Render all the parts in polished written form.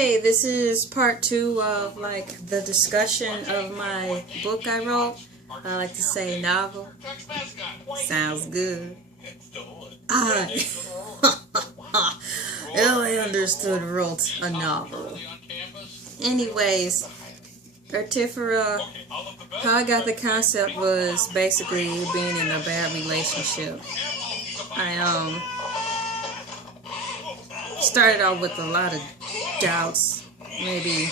Hey, this is part 2 of the discussion of my book I wrote. I like to say novel. Sounds good. Elay Understood wrote a novel. Anyways, Ertifferrah, how I got the concept was basically being in a bad relationship. I started out with a lot of doubts, maybe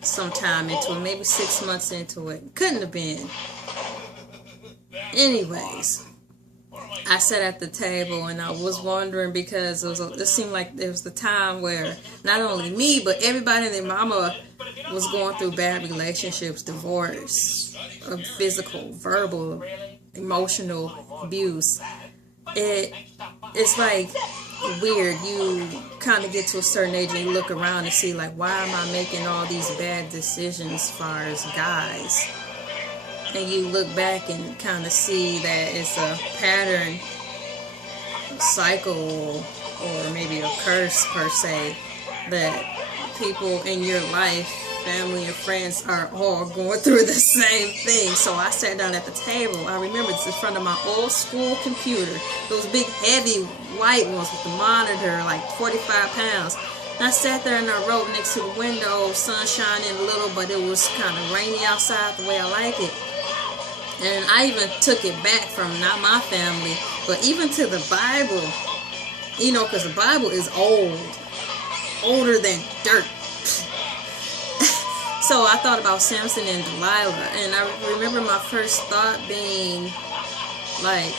some time into it, maybe 6 months into it. Couldn't have been. Anyways, I sat at the table and I was wondering because it seemed like there was the time where not only me, but everybody and their mama was going through bad relationships, divorce, physical, verbal, emotional abuse. It's like weird. You kind of get to a certain age and you look around and see like, why am I making all these bad decisions as far as guys? And you look back and kind of see that it's a pattern, a cycle, or maybe a curse per se, that people in your life, family and friends, are all going through the same thing. So I sat down at the table. I remember it's in front of my old school computer, those big heavy white ones with the monitor, like 45 pounds. And I sat there and I wrote next to the window, sun shining a little, but it was kind of rainy outside the way I like it. And I even took it back from not my family, but even to the Bible, you know, because the Bible is old, older than dirt. So I thought about Samson and Delilah, and I remember my first thought being like,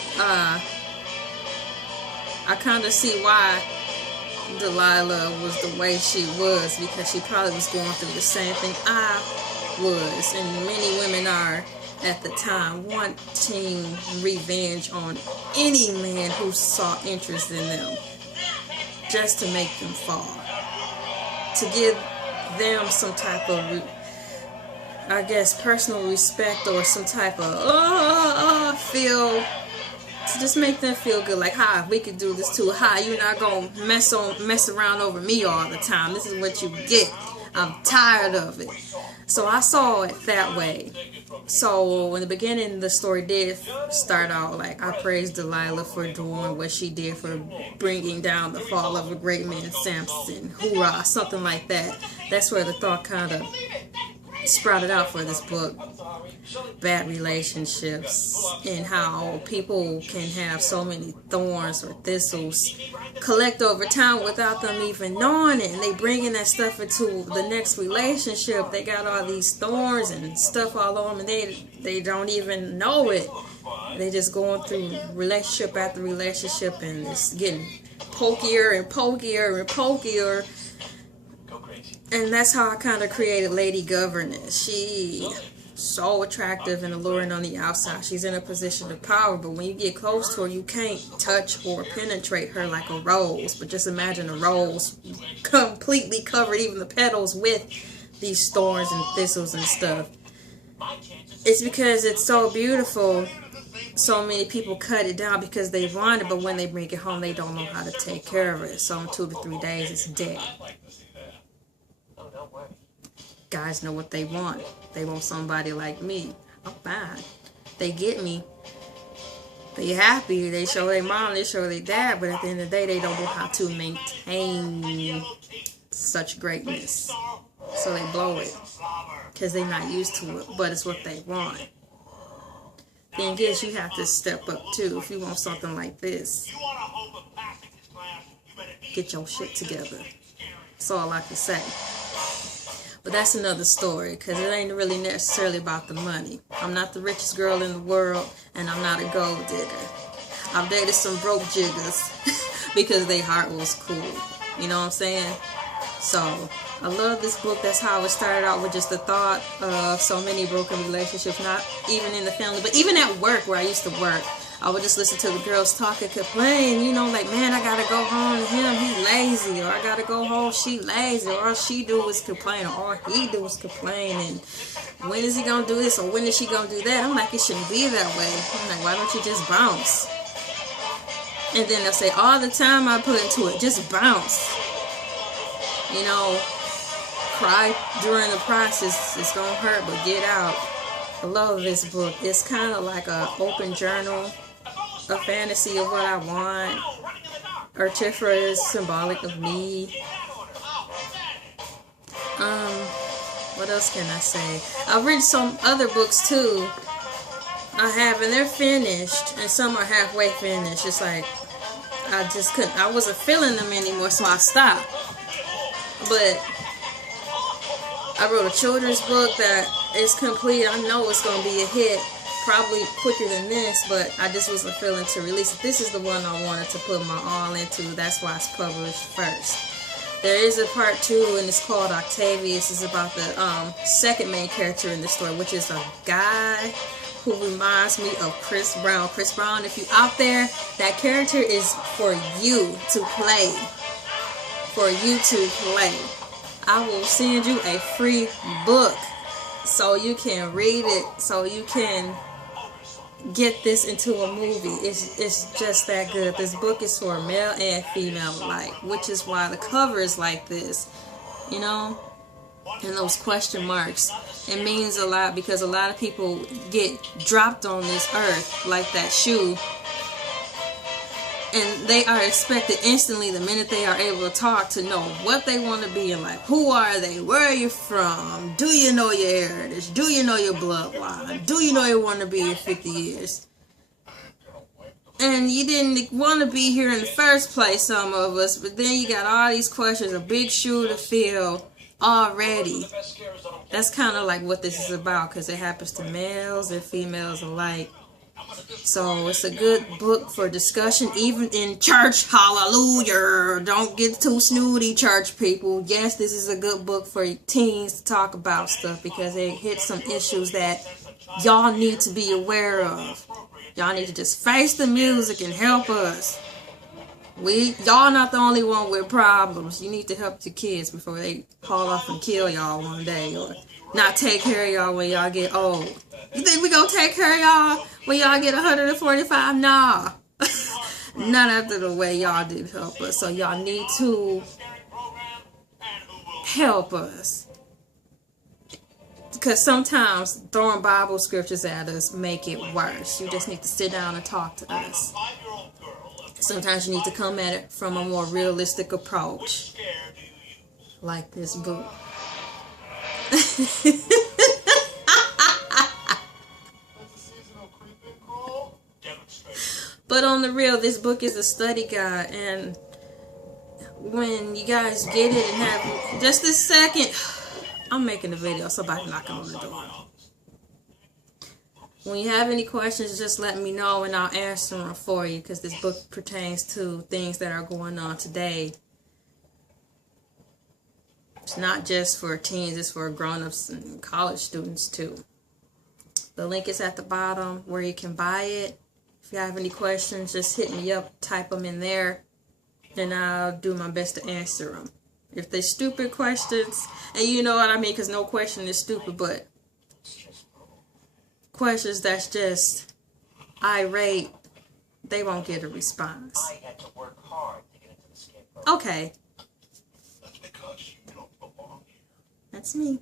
I kind of see why Delilah was the way she was, because she probably was going through the same thing I was, and many women are at the time, wanting revenge on any man who saw interest in them, just to make them fall, to give them some type of, I guess, personal respect or some type of feel, to just make them feel good, like, hi, we could do this too. Hi, you're not gonna mess around over me all the time. This is what you get. I'm tired of it. So I saw it that way. So in the beginning, the story did start out like, I praised Delilah for doing what she did, for bringing down the fall of a great man, Samson. Hoorah, something like that. That's where the thought kind of sprouted out for this book. Bad relationships, and how people can have so many thorns or thistles collect over time without them even knowing it, and they bringing that stuff into the next relationship. They got all these thorns and stuff all over them, and they don't even know it. They just going through relationship after relationship, and it's getting pokier and pokier and pokier. And that's how I kind of created Lady Governess. She so attractive and alluring on the outside. She's in a position of power, but when you get close to her, you can't touch or penetrate her like a rose. But just imagine a rose completely covered, even the petals, with these thorns and thistles and stuff. It's because it's so beautiful. So many people cut it down because they want it, but when they bring it home, they don't know how to take care of it. So in 2 to 3 days, it's dead. Guys know what they want. They want somebody like me. I'm fine. They get me. They happy. They show their mom. They show their dad. But at the end of the day, they don't know how to maintain such greatness. So they blow it because they're not used to it. But it's what they want. Thing is, you have to step up too if you want something like this. Get your shit together. That's all I can say. But that's another story, because it ain't really necessarily about the money. I'm not the richest girl in the world, and I'm not a gold digger. I've dated some broke jiggers because their heart was cool. You know what I'm saying? So I love this book. That's how it started out, with just the thought of so many broken relationships, not even in the family, but even at work where I used to work. I would just listen to the girls talk and complain, you know, like, man, I gotta go home to him, he lazy, or I gotta go home, she lazy, or all she do is complain, or all he do is complain, and when is he gonna do this, or when is she gonna do that? I'm like, it shouldn't be that way. I'm like, why don't you just bounce? And then they'll say, all the time I put into it, just bounce. You know, cry during the process. It's gonna hurt, but get out. I love this book. It's kind of like a open journal, a fantasy of what I want. Ertifferrah is symbolic of me. What else can I say? I've read some other books too. I have, and they're finished, and some are halfway finished. It's like I just couldn't. I wasn't feeling them anymore, so I stopped. But I wrote a children's book that is complete. I know it's gonna be a hit, probably quicker than this, but I just wasn't feeling to release it. This is the one I wanted to put my all into. That's why it's published first. There is a part 2, and it's called Octavius. It's about the second main character in the story, which is a guy who reminds me of Chris Brown. Chris Brown, if you're out there, that character is for you to play. For you to play. I will send you a free book so you can read it, so you can get this into a movie. It's just that good. This book is for male and female alike, which is why the cover is like this, you know, and those question marks. It means a lot because a lot of people get dropped on this earth like that shoe, and they are expected instantly, the minute they are able to talk, to know what they want to be in life. Who are they? Where are you from? Do you know your heritage? Do you know your bloodline? Do you know you want to be in 50 years? And you didn't want to be here in the first place, some of us, but then you got all these questions, a big shoe to fill already. That's kind of like what this is about, because it happens to males and females alike. So it's a good book for discussion, even in church. Hallelujah. Don't get too snooty, church people. Yes, this is a good book for teens to talk about stuff, because it hits some issues that y'all need to be aware of. Y'all need to just face the music and help us. Y'all not the only one with problems. You need to help your kids before they haul off and kill y'all one day, or not take care of y'all when y'all get old. You think we gonna take care of y'all when y'all get 145? Nah. Not after the way y'all did help us. So y'all need to help us. Because sometimes throwing Bible scriptures at us make it worse. You just need to sit down and talk to us. Sometimes you need to come at it from a more realistic approach. Like this book. But on the real, this book is a study guide, and when you guys get it and have just this second, I'm making a video, somebody knocking on the door. When you have any questions, just let me know and I'll answer them for you, because this book pertains to things that are going on today. It's not just for teens, it's for grown-ups and college students too. The link is at the bottom where you can buy it. If you have any questions, just hit me up, type them in there, and I'll do my best to answer them. If they're stupid questions, and you know what I mean, because no question is stupid, but questions that's just irate, they won't get a response. Okay. That's me.